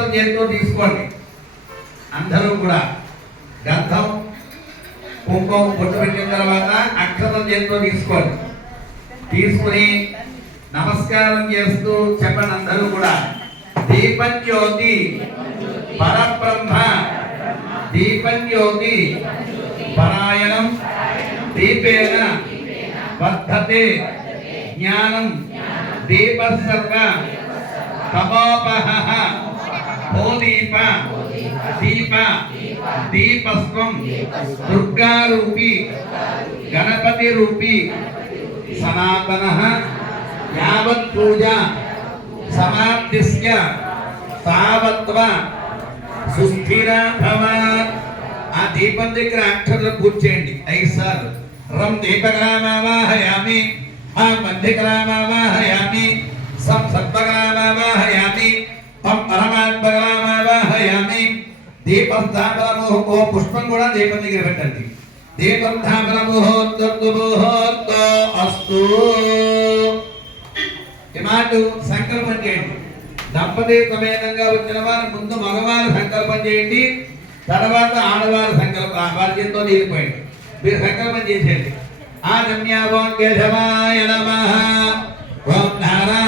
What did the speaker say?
అక్షరం చేతితో తీసుకోండి. అందరూ కూడా గంధం కుంకుమ బొట్టు పెట్టిన తర్వాత అక్షరం చేతితో తీసుకోండి. తీసుకుని నమస్కారం చేస్తూ చెప్పండి అందరూ కూడా. దీపం జ్యోతి పరబ్రహ్మ దీపం జ్యోతి పరాయణం దీపేన వర్ధతే జ్ఞానం దీపసర్వ తమోపహః భూదీప దీప దీపస్వం దుర్గారూపి గణపతి రూపి సనాతనః యావత్ పూజ సమాప్తిస్య తావత్వ సుస్థిర భవ. ఆ దీపం దగ్గర అక్షరాలు పూజ చేయండి 5 సార్లు. రం దీపకరామావాహయామి, హం మధ్యకరామావాహయామి, సం సత్వకరామావాహయామి, తం పరమాత్మకరామావాహయామి. దీపం స్థాపన ముహూర్తో పుష్పం కూడా దీపం దగ్గర పెట్టండి. దీపం స్థాపన ముహూర్తో అస్తు. ఈ మాట సంకల్పం చేయండి. దంపతి సమేతంగా వచ్చిన వారు ముందు మగవారు సంకల్పం చేయండి, తర్వాత ఆడవారు సంకల్పం వారి చేతితో తీరిపోయండి. మీరు సంకల్పం చేసేయండి. ఆజమ్య ఓం కేశవాయ నమః, ఓం నారాయణ